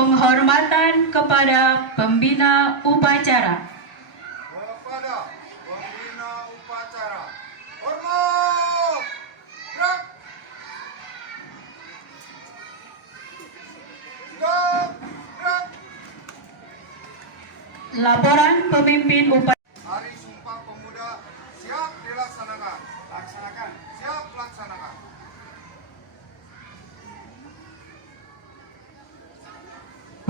Penghormatan kepada pembina upacara. Kepada pembina upacara. Hormat! Gerak! Tegak! Gerak! Laporan pemimpin upacara. Hari Sumpah Pemuda siap dilaksanakan. Laksanakan. Siap laksanakan.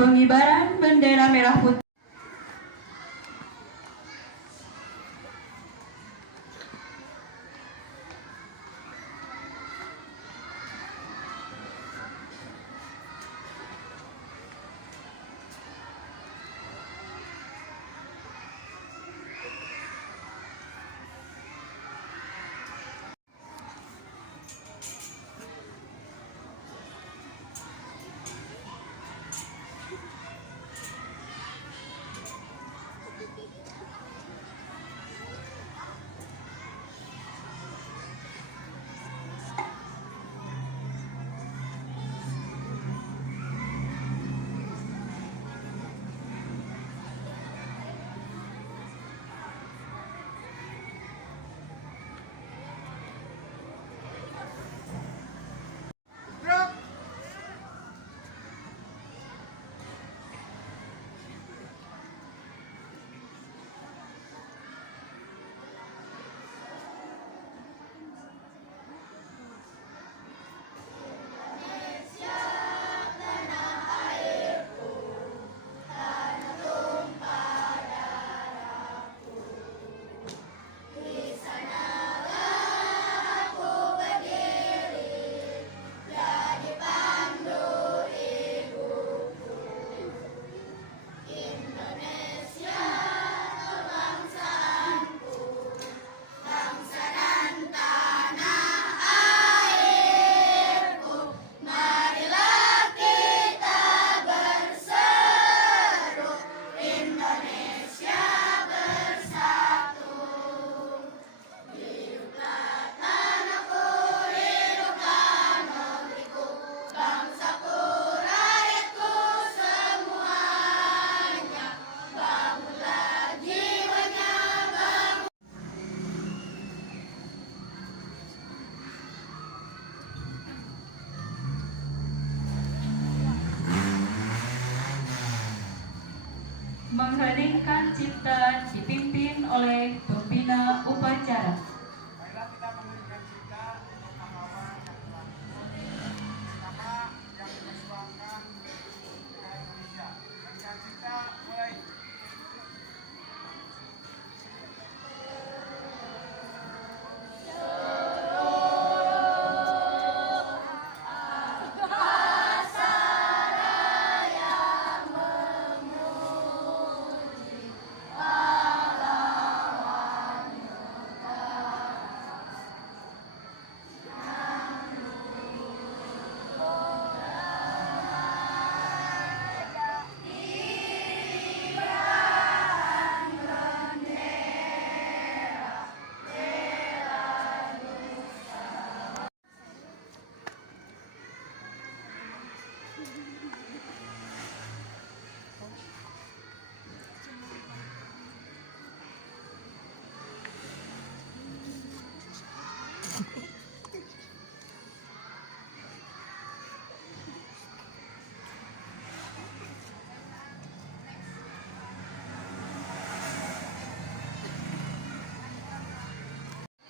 Pengibaran bendera merah putih. Gerak! Mengheningkan cipta dipimpin oleh pembina upacara. Marilah kita menghidupkan cipta untuk pahlawan yang telah pertama yang memperjuangkan negara Indonesia. Menghidupkan cipta mulai.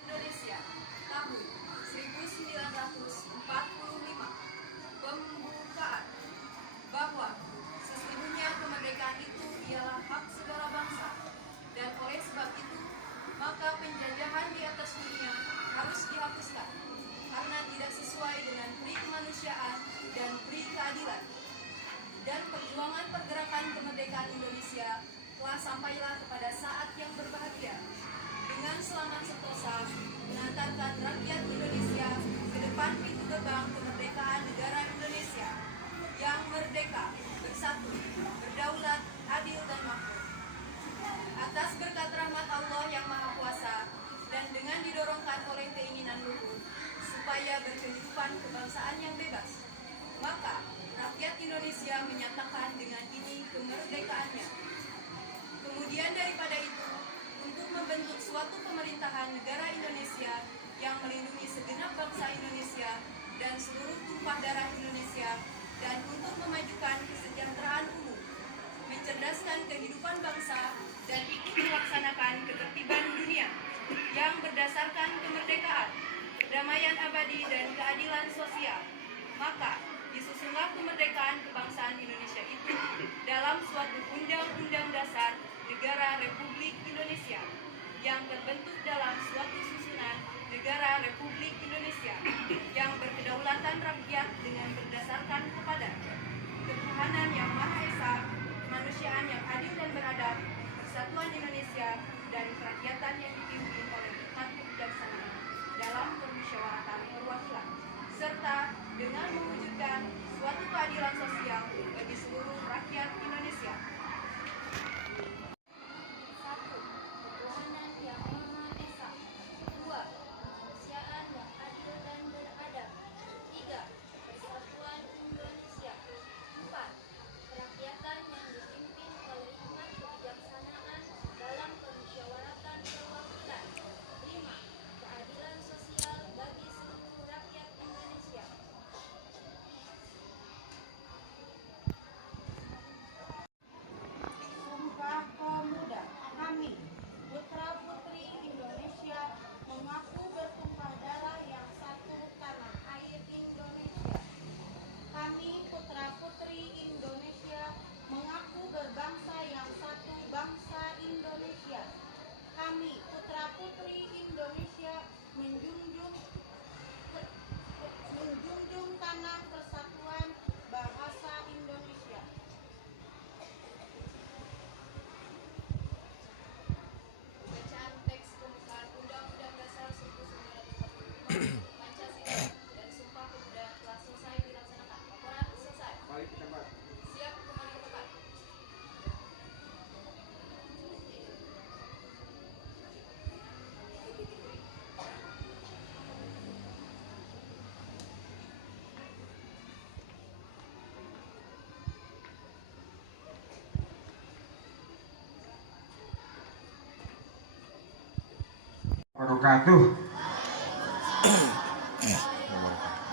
Indonesia tahun 1945. Pembukaan bahwa sesungguhnya kemerdekaan itu ialah hak segala bangsa, dan oleh sebab itu maka penjajahan di atas dunia harus dihapuskan karena tidak sesuai dengan pri kemanusiaan dan pri keadilan. Dan perjuangan pergerakan kemerdekaan Indonesia telah sampailah kepada saat yang berbahagia dengan selamat sentosa mengantarkan rakyat Indonesia ke depan pintu gerbang kemerdekaan negara Indonesia yang merdeka, bersatu, berdaulat, adil dan makmur. Atas berkat rahmat Allah yang Maha Kuasa dan dengan didorongkan oleh keinginan luhur supaya berkehidupan kebangsaan yang bebas, maka rakyat Indonesia menyatakan dengan ini kemerdekaannya. Kemudian daripada itu, untuk membentuk suatu pemerintahan negara Indonesia yang melindungi segenap bangsa Indonesia dan seluruh tumpah darah Indonesia, dan untuk memajukan kesejahteraan umum, mencerdaskan kehidupan bangsa, dan ikut melaksanakan ketertiban dunia yang berdasarkan kemerdekaan, kedamaian abadi, dan keadilan sosial. Maka, disusunlah kemerdekaan kebangsaan Indonesia itu dalam suatu undang-undang dasar negara Republik Indonesia yang terbentuk dalam suatu susunan negara Republik Indonesia yang berkedaulatan rakyat dengan berdasarkan kepada ketuhanan yang Maha Esa, kemanusiaan yang adil dan beradab, persatuan Indonesia, dan kerakyatan yang dipimpin oleh hikmat kebijaksanaan dalam permusyawaratan perwakilan, serta dengan mewujudkan suatu keadilan sosial bagi seluruh rakyat Indonesia. 1. Ketuhanan yang Maha Esa. 2. Kemanusiaan yang adil dan beradab. 3. Persatuan Indonesia. 4. Kerakyatan yang dipimpin oleh hikmat kebijaksanaan dalam permusyawaratan perwakilan. 5. Keadilan sosial bagi seluruh rakyat Indonesia. Sumpah Pemuda. Kami, putra-putri Indonesia, mengaku bertumpah darah yang satu tanah air Indonesia. Kami, putra-putri Indonesia, mengaku berbangsa yang satu bangsa Indonesia. Kami, putra-putri Indonesia, menjunjung tanah persatuan bahasa Indonesia. Bacaan teks pembukaan Undang-Undang Dasar 1945, Pancasila, dan Sumpah Pemuda telah selesai dilaksanakan. Laporan selesai. Balik ke tempat. Siap kembali ke tempat. Wabarakatuh.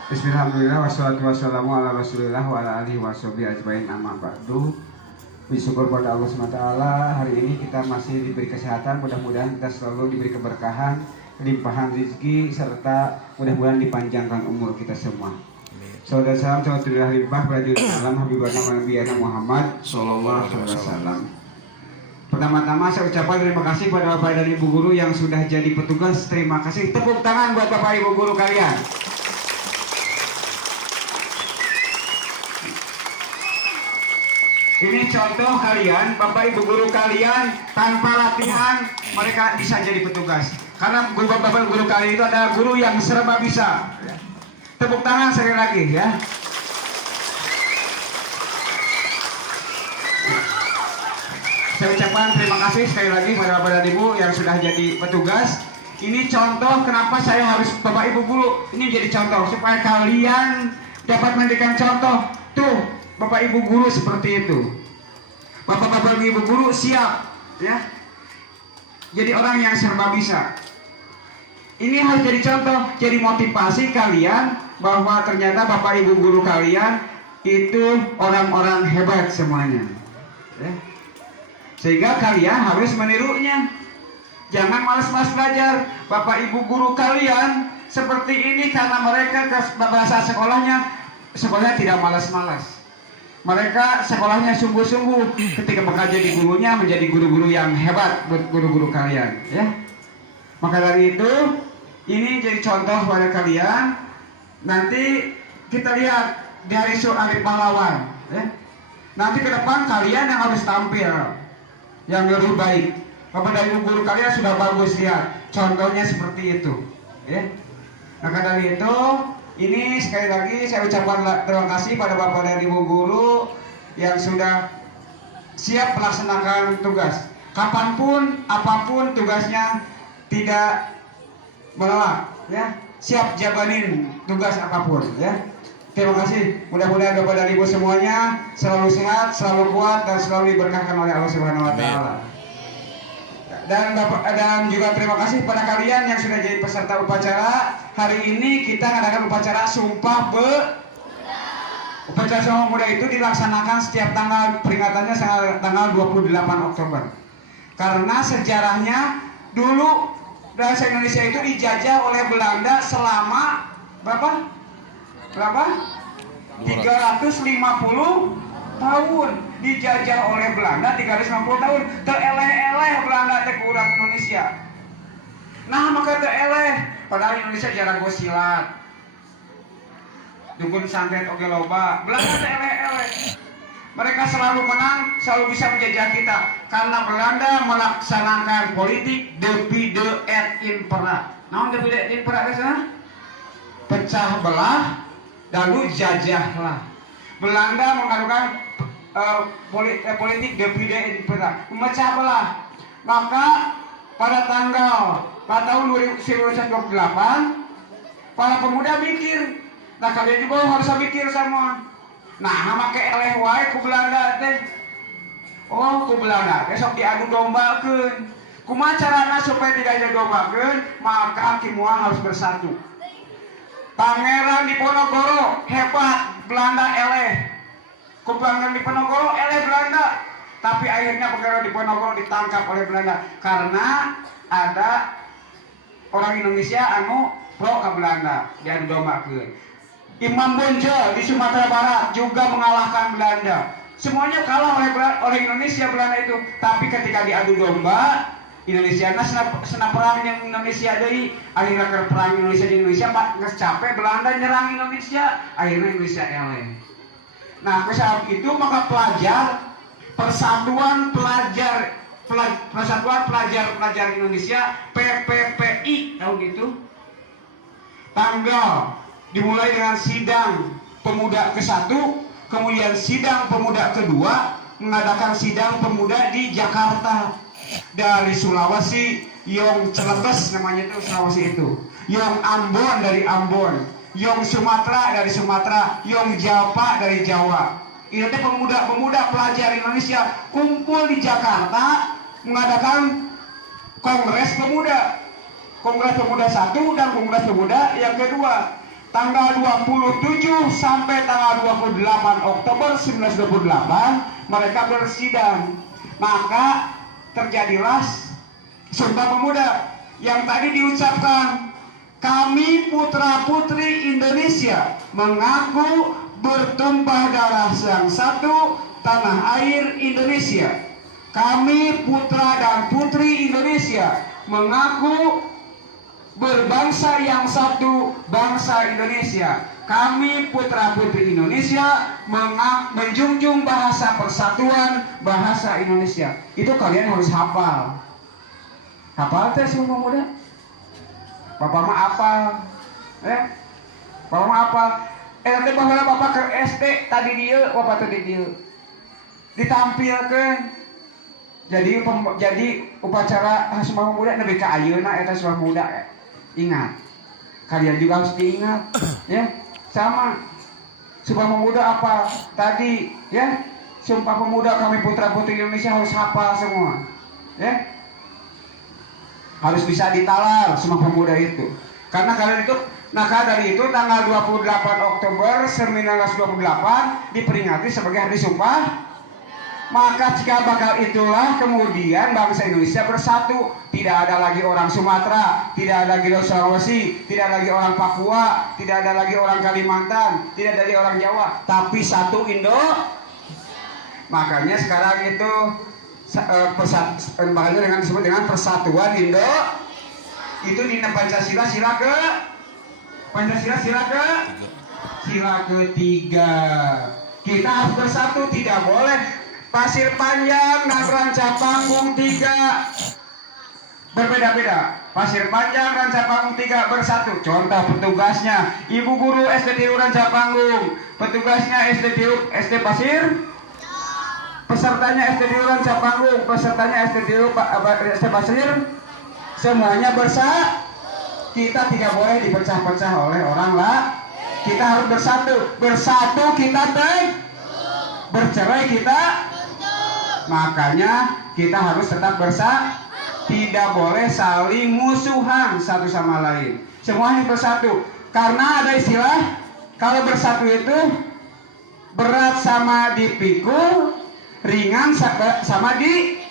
Bismillahirrahmanirrahim. Wassalatu wassalamu ala rasulillah wa ala alihi washabihi ajmain, amma ba'du. Bersyukur pada Allah SWT, hari ini kita masih diberi kesehatan. Mudah-mudahan kita selalu diberi keberkahan, limpahan rezeki, serta mudah-mudahan dipanjangkan umur kita semua. Saudara salam, saudara limpah, prajurit alam, habibana nabiyana Muhammad sallallahu alaihi wasallam. Pertama-tama saya ucapkan terima kasih pada Bapak dan Ibu guru yang sudah jadi petugas. Terima kasih. Tepuk tangan buat Bapak Ibu guru kalian. Ini contoh kalian, Bapak Ibu guru kalian, tanpa latihan mereka bisa jadi petugas. Karena guru Bapak Ibu guru kalian itu adalah guru yang serba bisa. Tepuk tangan sekali lagi ya. Saya ucapkan terima kasih sekali lagi pada Bapak dan Ibu yang sudah jadi petugas. Ini contoh kenapa saya harus Bapak Ibu guru ini jadi contoh supaya kalian dapat memberikan contoh. Tuh Bapak Ibu guru seperti itu. Bapak-bapak Ibu guru siap ya. Jadi orang yang serba bisa. Ini harus jadi contoh, jadi motivasi kalian bahwa ternyata Bapak Ibu guru kalian itu orang-orang hebat semuanya. Ya. Sehingga kalian harus menirunya. Jangan malas-malas belajar. Bapak Ibu guru kalian seperti ini karena mereka bahasa sekolahnya tidak malas-malas. Mereka sekolahnya sungguh-sungguh. Ketika bekerja di gurunya menjadi guru-guru yang hebat buat guru-guru kalian. Ya. Maka dari itu ini jadi contoh pada kalian. Nanti kita lihat di hari Hari Pahlawan. Ya. Nanti ke depan kalian yang harus tampil yang lebih baik. Bapak dan Ibu guru kalian sudah bagus lihat contohnya seperti itu ya. Maka dari itu ini sekali lagi saya ucapkan terima kasih pada Bapak dan Ibu guru yang sudah siap melaksanakan tugas. Kapanpun apapun tugasnya tidak menolak ya. Siap jabanin tugas apapun ya. Terima kasih. Mudah-mudahan Bapak dan Ibu semuanya selalu sehat, selalu kuat, dan selalu diberkahkan oleh Allah Subhanahu Wa Taala. Dan juga terima kasih pada kalian yang sudah jadi peserta upacara. Hari ini kita mengadakan upacara Sumpah Upacara Sumpah Pemuda itu dilaksanakan setiap peringatannya tanggal 28 Oktober. Karena sejarahnya dulu bahasa Indonesia itu dijajah oleh Belanda selama berapa? 350 tahun dijajah oleh Belanda 350 tahun. Tereleh-eleh Belanda teh kurang Indonesia. Nah maka tereleh. Padahal Indonesia jarang go silat. Dukun santet oge loba. Belanda tereleh-eleh. Mereka selalu menang, selalu bisa menjajah kita karena Belanda melaksanakan politik divide et impera. Naon divide et impera sana? Pecah belah, lalu jajahlah. Belanda mengadakan politik divide et impera, memecah belah. Maka pada tahun 1928 para pemuda mikir. Nah kalian juga harus mikir semua. Nah make eleh wae ku Belanda teh. Oh ku Belanda teh sok diadu dombakeun. Kumaha carana supaya tidak diadu dombakeun? Maka kimua harus bersatu. Pangeran Diponegoro hebat, Belanda eleh. Ku Pangeran Diponegoro eleh Belanda. Tapi akhirnya Pangeran Diponegoro ditangkap oleh Belanda karena ada orang Indonesia anu pro ke Belanda diadu dombakeun. Imam Bonjol di Sumatera Barat juga mengalahkan Belanda. Semuanya kalah oleh Indonesia Belanda itu. Tapi ketika diadu domba, Indonesia sena perang yang Indonesia deui. Akhirnya ke perang Indonesia di Indonesia geus capek Belanda nyerang Indonesia. Akhirnya Indonesia eleh. Nah, saat itu maka Persatuan Pelajar Indonesia PPPI tahun itu dimulai dengan sidang pemuda ke-1, kemudian sidang pemuda kedua, mengadakan sidang pemuda di Jakarta. Dari Sulawesi, Yong Celebes namanya itu Sulawesi itu, Yong Ambon dari Ambon, Yong Sumatera dari Sumatera, Yong Java dari Jawa. Ini pemuda-pemuda pelajar Indonesia kumpul di Jakarta mengadakan Kongres Pemuda 1 dan Kongres Pemuda yang kedua. Tanggal 27 sampai tanggal 28 Oktober 1928 mereka bersidang. Maka terjadilah Sumpah Pemuda yang tadi diucapkan, kami putra-putri Indonesia mengaku bertumpah darah yang satu tanah air Indonesia. Kami putra dan putri Indonesia mengaku berbangsa yang satu, bangsa Indonesia. Kami putra-putri Indonesia menjunjung bahasa persatuan, bahasa Indonesia. Itu kalian harus hafal. Hafal teh Sumpah Pemuda? Bapak mah hafal. Bapak mah hafal. Nanti bahwa Bapak ke SD tadi dia, Bapak tadi dia ditampilkan. Jadi upacara Sumpah Pemuda nepi ka ayeuna eta Sumpah Pemuda. Ingat, kalian juga harus diingat, ya, sama. Sumpah Pemuda apa tadi, ya? Sumpah Pemuda kami putra-putri Indonesia harus hafal semua, ya. Harus bisa ditalar Sumpah Pemuda itu. Karena kalian itu, dari itu tanggal 28 Oktober 1928 diperingati sebagai Hari Sumpah. Maka jika bakal itulah kemudian bangsa Indonesia bersatu. Tidak ada lagi orang Sumatera, tidak ada lagi orang Sulawesi, tidak ada lagi orang Papua, tidak ada lagi orang Kalimantan, tidak ada lagi orang Jawa, tapi satu Indo. Makanya sekarang itu makanya dengan disebut dengan Persatuan Indo. Itu di Pancasila sila ketiga. Kita harus bersatu, tidak boleh Pasir Panjang dan Ranca Panggung 3 berbeda-beda. Pasir Panjang, Ranca Panggung 3 bersatu. Contoh petugasnya Ibu Guru SDTU Ranca Panggung, petugasnya SD Pasir, pesertanya SDTU Ranca Panggung, pesertanya SDTU Pasir, semuanya bersatu. Kita tidak boleh dipecah-pecah oleh orang lain. Kita harus bersatu. Bersatu kita bercerai kita. Makanya kita harus tetap bersatu. Tidak boleh saling musuhan satu sama lain. Semuanya bersatu. Karena ada istilah kalau bersatu itu berat sama dipikul, ringan sama di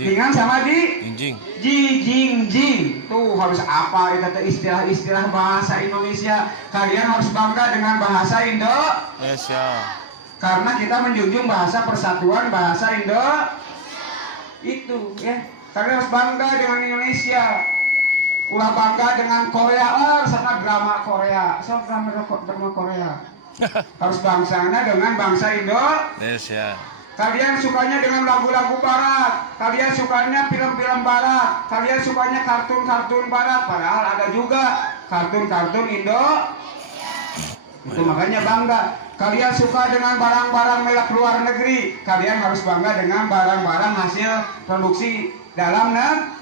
ringan sama di jijing. Tuh harus apa itu istilah bahasa Indonesia. Kalian harus bangga dengan bahasa Indonesia. Karena kita menjunjung bahasa persatuan, bahasa itu ya. Kalian harus bangga dengan Indonesia. Ulah bangga dengan Korea. Sama drama Korea. Sama drama Korea. Harus bangsanya dengan bangsa Indonesia. Kalian sukanya dengan lagu-lagu barat. Kalian sukanya film-film barat. Kalian sukanya kartun-kartun barat. Padahal ada juga kartun-kartun Indo. Itu makanya bangga. Kalian suka dengan barang-barang merek luar negeri. Kalian harus bangga dengan barang-barang hasil produksi dalam negeri.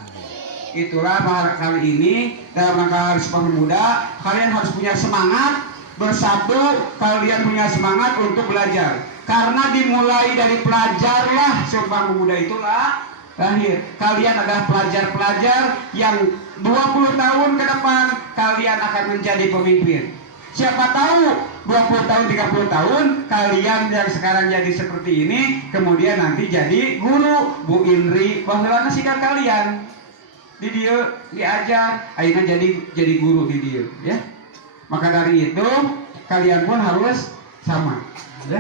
Itulah kali ini dalam rangka Hari Sumpah Pemuda, kalian harus punya semangat bersatu. Kalian punya semangat untuk belajar. Karena dimulai dari pelajarlah Sumpah Pemuda itulah lahir. Kalian adalah pelajar-pelajar yang 20 tahun ke depan kalian akan menjadi pemimpin. Siapa tahu 20 tahun, 30 tahun kalian yang sekarang jadi seperti ini kemudian nanti jadi guru. Bu Indri bahwa sikap kalian di dia diajar akhirnya jadi guru di dia ya. Maka dari itu kalian pun harus sama ya.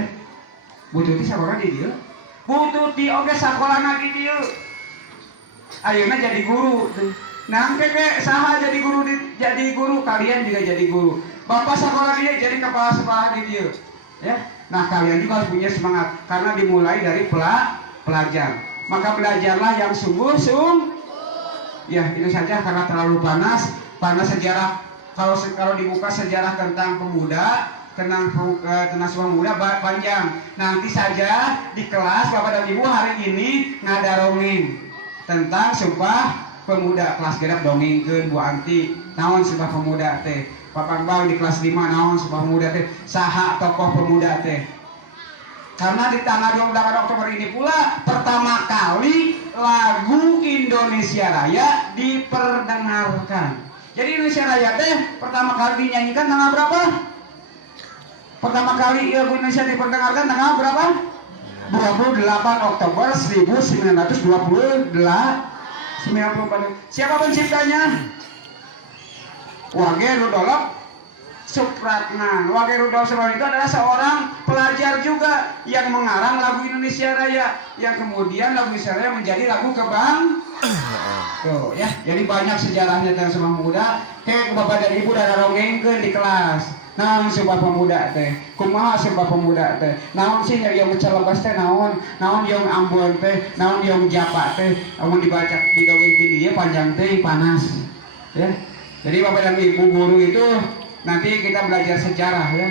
Bu Tuti sekolah di dia. Bu Tuti oke sekolah di dia. Akhirnya jadi guru. Nah keke saha jadi guru kalian juga jadi guru. Bapak sekolah dia jadi kepala sekolah di dia ya. Nah kalian juga harus punya semangat karena dimulai dari pelajar. Maka belajarlah yang sungguh-sungguh. Ya itu saja karena terlalu panas sejarah. Kalau dibuka sejarah tentang pemuda, tentang Sumpah Pemuda panjang. Nanti saja di kelas Bapak dan Ibu hari ini ngadarongin tentang Sumpah Pemuda. Kelas genep dongengkeun Bu Anti naon Sumpah Pemuda teh. Pak Pambang di kelas 5 naon Sumpah Pemuda teh. Saha tokoh pemuda teh. Karena di tanggal 28 Oktober ini pula pertama kali lagu Indonesia Raya diperdengarkan. Jadi Indonesia Raya teh pertama kali dinyanyikan tanggal berapa? Pertama kali lagu Indonesia diperdengarkan tanggal berapa? 28 Oktober 1928. Siapa penciptanya? Wage Rudolf Supratman. Wage Rudolf Supratman itu adalah seorang pelajar juga yang mengarang lagu Indonesia Raya, yang kemudian lagu Indonesia Raya menjadi lagu kebanggaan. Tuh ya, jadi banyak sejarahnya tentang Sumpah Pemuda. Kayak Bapak dan Ibu udah dongengkeun di kelas. Naon Sumpah Pemuda teh? Kumaha Sumpah Pemuda teh? Naon sih yang Calebas teh naon? Naon yang Ambon teh? Naon yang Japa teh? Amun dibaca di dongengkeun dia panjang teh panas. Ya. Jadi Bapak dan Ibu guru itu nanti kita belajar sejarah ya.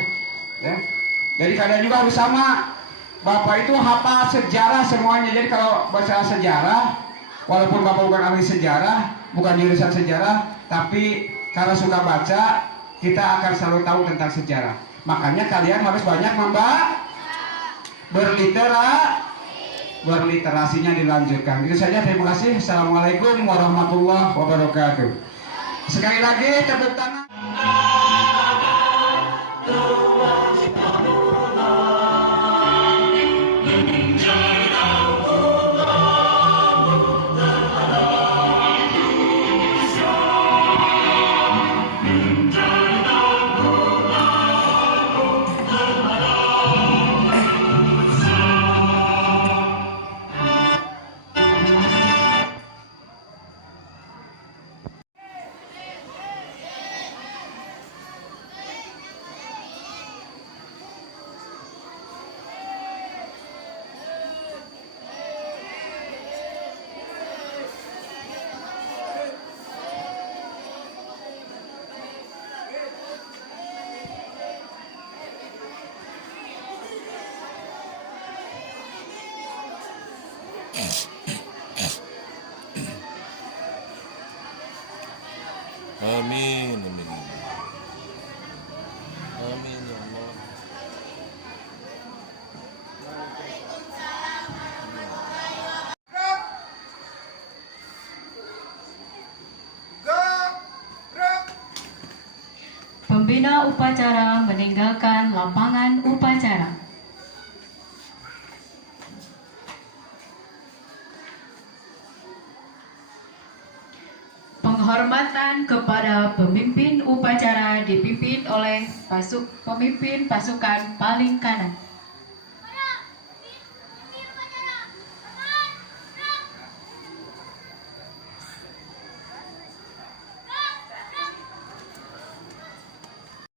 Jadi kalian juga harus sama. Bapak itu hafal sejarah semuanya. Jadi kalau baca sejarah, walaupun Bapak bukan ahli sejarah, bukan jurusan sejarah, tapi karena suka baca, kita akan selalu tahu tentang sejarah. Makanya kalian harus banyak berliterasinya dilanjutkan. Itu saja, terima kasih. Assalamualaikum warahmatullahi wabarakatuh. Sekali lagi tepuk tangan. Amin, amin. Amin ya Allah. Pembina upacara meninggalkan lapangan upacara. Penghormatan kepada pemimpin upacara dipimpin oleh pemimpin pasukan paling kanan.